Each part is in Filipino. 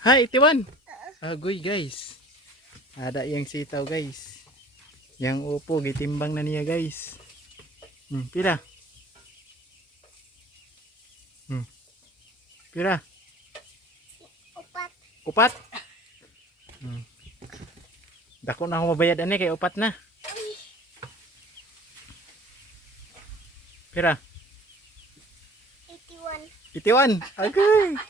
Hi, itiwan. Agoy guys. Ada yang sitaw guys. Yang upo gitimbang na niya guys. Pira. Pira. Upat. Upat. Dako na ako mabayad ani kay upat na. Pira. 81. Itiwan. Agoy.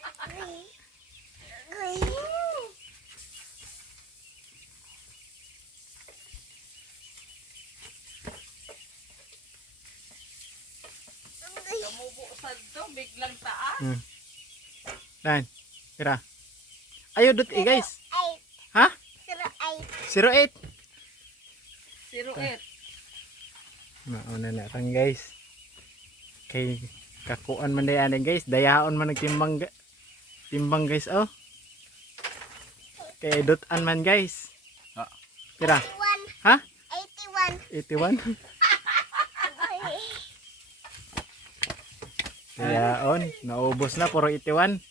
Kamubusan to, biglang taas. Dan. Pira. Ayo dut guys. 8. Ha? 08. 08. 08. Mauna na kan guys. Kay kakuan man dayan guys, dayaon man nagtimbang timbang guys oh. Kay dutan man guys. Pira? 81. Ha? 81. 81. Kaya on, naubos na puro 81.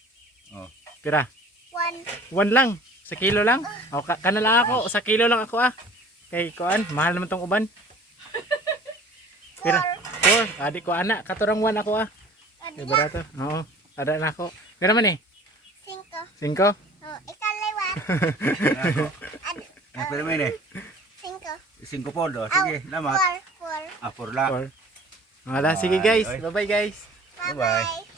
Oh. Pira? 1. 1 lang. Sa kilo lang. O kana lang ako, sa kilo lang ako ah. Kay kuan, mahal naman tong uban. Pira? 4. Adik ko anak, katurang 1 ako ah. Kay barato. Oo. Ada na ako. Pira man eh? 5. 5. Oh, ikaw lewat. Pero may ne, 5. 5 podo. Sige, lamat. 4. 4. 4 lang. 4. Wala, sige guys. Bye bye guys. Bye-bye. Bye-bye.